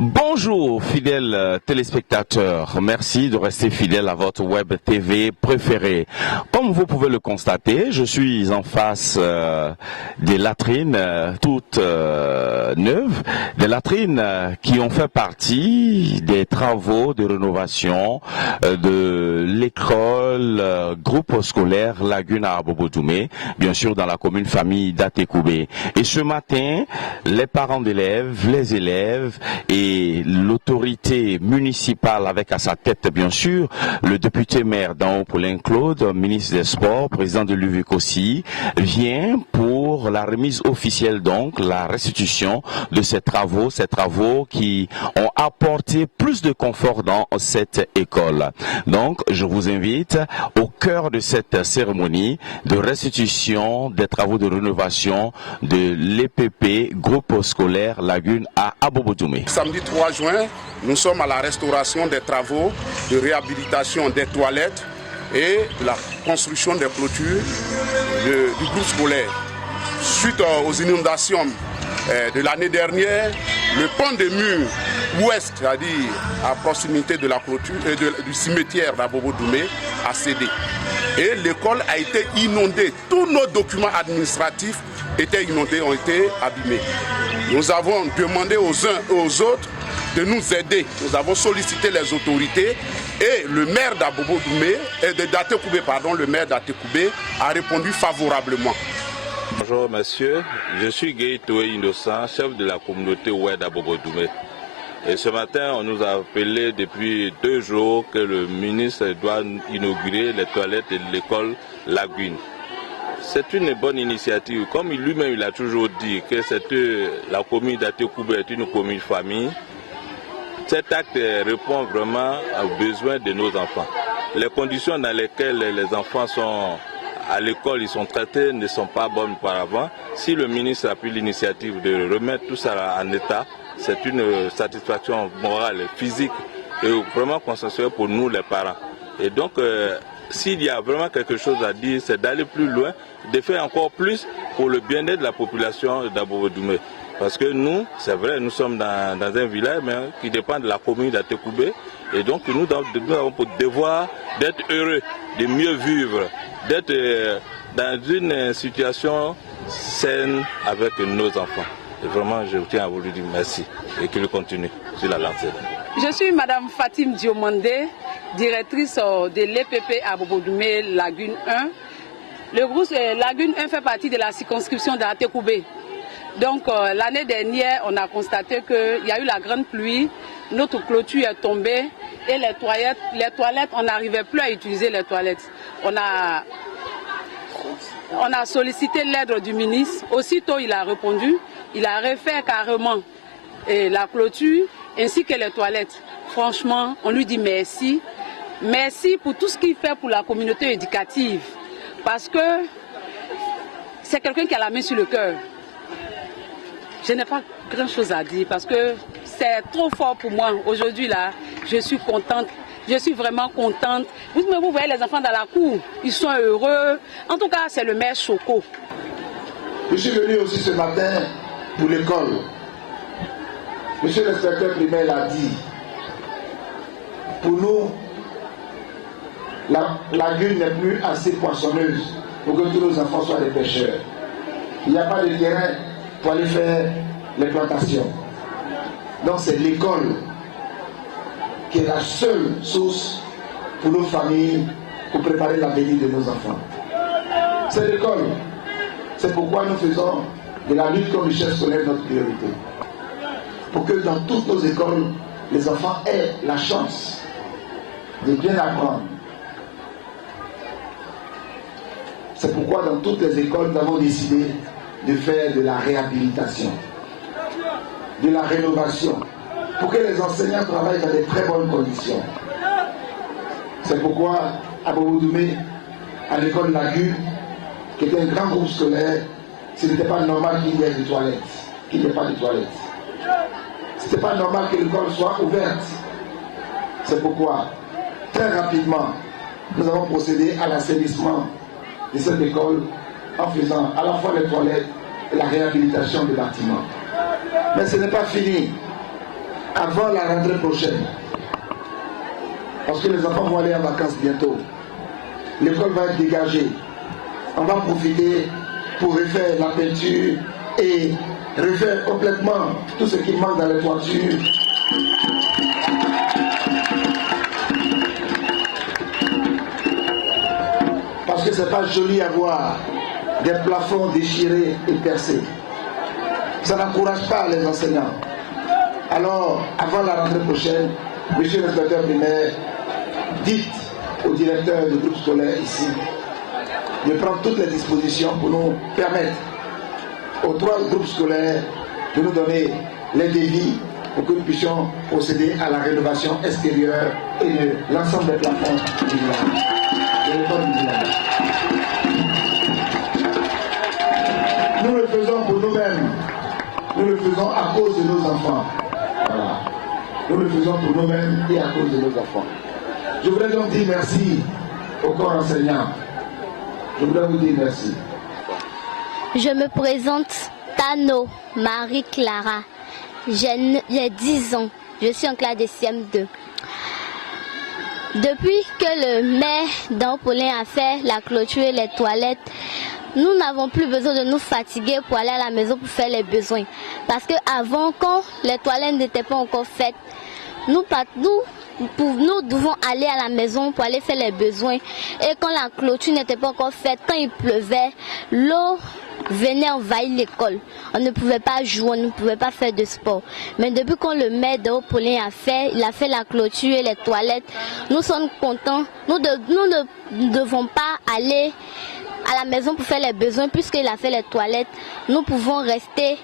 Bonjour fidèles téléspectateurs, merci de rester fidèles à votre web TV préférée. Comme vous pouvez le constater, je suis en face des latrines toutes neuves, des latrines qui ont fait partie des travaux de rénovation de l'école groupe scolaire Lagune à Abobo-Doumé, bien sûr dans la commune famille d'Atekoubé. Et ce matin, les parents d'élèves, les élèves et l'autorité municipale avec à sa tête bien sûr le député maire d'An Paulin Claude, ministre des Sports, président de l'UVCOSI, vient pour la remise officielle donc, la restitution de ces travaux qui ont apporté plus de confort dans cette école. Donc je vous invite au cœur de cette cérémonie de restitution des travaux de rénovation de l'EPP groupe scolaire Lagune à Abobo-Doumé. Samedi 3 juin, nous sommes à la restauration des travaux de réhabilitation des toilettes et de la construction des clôtures du groupe scolaire. Suite aux inondations de l'année dernière, le pan de mur ouest, c'est-à-dire à proximité de la clôture du cimetière d'Abobo-Doumé, a cédé. Et l'école a été inondée. Tous nos documents administratifs étaient inondés, ont été abîmés. Nous avons demandé aux uns et aux autres de nous aider. Nous avons sollicité les autorités et le maire d'Abobo-Doumé, le maire d'Atekoubé a répondu favorablement. Bonjour monsieur, je suis Gaëtoé Innocent, chef de la communauté Oued d'Abobo-Doumé. Et ce matin, on nous a appelé depuis 2 jours que le ministre doit inaugurer les toilettes de l'école Lagune. C'est une bonne initiative. Comme lui-même il a toujours dit que la commune d'Atekoubé est une commune famille, cet acte répond vraiment aux besoins de nos enfants. Les conditions dans lesquelles les enfants sont à l'école, ils sont traités, ne sont pas bonnes auparavant. Si le ministre a pris l'initiative de remettre tout ça en état, c'est une satisfaction morale, physique et vraiment consensuelle pour nous les parents. Et donc, s'il y a vraiment quelque chose à dire, c'est d'aller plus loin, de faire encore plus pour le bien-être de la population d'Abobo-Doumé. Parce que nous, c'est vrai, nous sommes dans un village mais qui dépend de la commune d'Atekoubé. Et donc nous avons pour devoir d'être heureux, de mieux vivre, d'être dans une situation saine avec nos enfants. Et vraiment, je tiens à vous dire merci et qu'il continue sur la lancée. Je suis Madame Fatim Diomandé, directrice de l'EPP à Abobo-Doumé Lagune 1. Le groupe Lagune 1 fait partie de la circonscription d'Atekoubé. Donc l'année dernière, on a constaté qu'il y a eu la grande pluie, notre clôture est tombée et les toilettes, on n'arrivait plus à utiliser les toilettes. On a sollicité l'aide du ministre, aussitôt il a répondu, il a refait carrément la clôture ainsi que les toilettes. Franchement, on lui dit merci. Merci pour tout ce qu'il fait pour la communauté éducative. Parce que c'est quelqu'un qui a la main sur le cœur. Je n'ai pas grand chose à dire parce que c'est trop fort pour moi. Aujourd'hui là, je suis contente. Je suis vraiment contente. Vous voyez les enfants dans la cour, ils sont heureux. En tout cas, c'est le maire Choco. Je suis venu aussi ce matin pour l'école. Monsieur l'inspecteur primaire l'a dit. Pour nous, la lagune n'est plus assez poissonneuse pour que tous nos enfants soient des pêcheurs. Il n'y a pas de terrain pour aller faire les plantations. Donc c'est l'école qui est la seule source pour nos familles, pour préparer l'avenir de nos enfants. C'est l'école. C'est pourquoi nous faisons de la lutte contre l'échec scolaire notre priorité. Pour que dans toutes nos écoles, les enfants aient la chance de bien apprendre. C'est pourquoi dans toutes les écoles, nous avons décidé de faire de la réhabilitation, de la rénovation, pour que les enseignants travaillent dans de très bonnes conditions. C'est pourquoi à Abobo-Doumé, à l'école Lagune, qui était un grand groupe scolaire, ce n'était pas normal qu'il y ait des toilettes, qu'il n'y ait pas de toilettes. Ce n'était pas normal que l'école soit ouverte. C'est pourquoi, très rapidement, nous avons procédé à l'assainissement de cette école en faisant à la fois les toilettes et la réhabilitation des bâtiments. Mais ce n'est pas fini. avant la rentrée prochaine, parce que les enfants vont aller en vacances bientôt, l'école va être dégagée. On va profiter pour refaire la peinture et refaire complètement tout ce qui manque dans les toitures. Parce que c'est pas joli à voir des plafonds déchirés et percés. Ça n'encourage pas les enseignants. Alors, avant la rentrée prochaine, monsieur l'inspecteur primaire, dites au directeur du groupe scolaire ici de prendre toutes les dispositions pour nous permettre aux 3 groupes scolaires de nous donner les devis pour que nous puissions procéder à la rénovation extérieure et de l'ensemble des plafonds du village. De l'école du village. Nous le faisons pour nous-mêmes. Nous le faisons à cause de nos enfants. Voilà. Nous le faisons pour nous-mêmes et à cause de nos enfants. Je voudrais donc dire merci au corps enseignant. Je voudrais vous dire merci. Je me présente Tano Marie-Clara. J'ai 10 ans. Je suis en classe de CM2. Depuis que le maire d'Aopolin a fait la clôture et les toilettes, nous n'avons plus besoin de nous fatiguer pour aller à la maison pour faire les besoins. Parce qu'avant, quand les toilettes n'étaient pas encore faites, nous devons aller à la maison pour aller faire les besoins. Et quand la clôture n'était pas encore faite, quand il pleuvait, l'eau venait envahir l'école. On ne pouvait pas jouer, on ne pouvait pas faire de sport. Mais depuis quand le maire d'Aopolin a fait la clôture et les toilettes, nous sommes contents. Nous ne devons pas aller à la maison pour faire les besoins, puisqu'il a fait les toilettes. Nous pouvons rester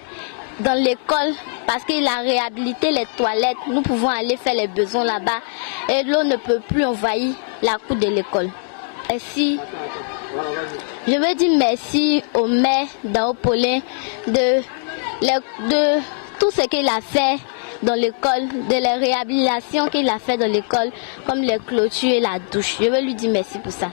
dans l'école parce qu'il a réhabilité les toilettes. Nous pouvons aller faire les besoins là-bas et l'eau ne peut plus envahir la cour de l'école. Merci. Je veux dire merci au maire d'Aopolin de tout ce qu'il a fait dans l'école, de la réhabilitation qu'il a fait dans l'école, comme les clôtures et la douche. Je veux lui dire merci pour ça.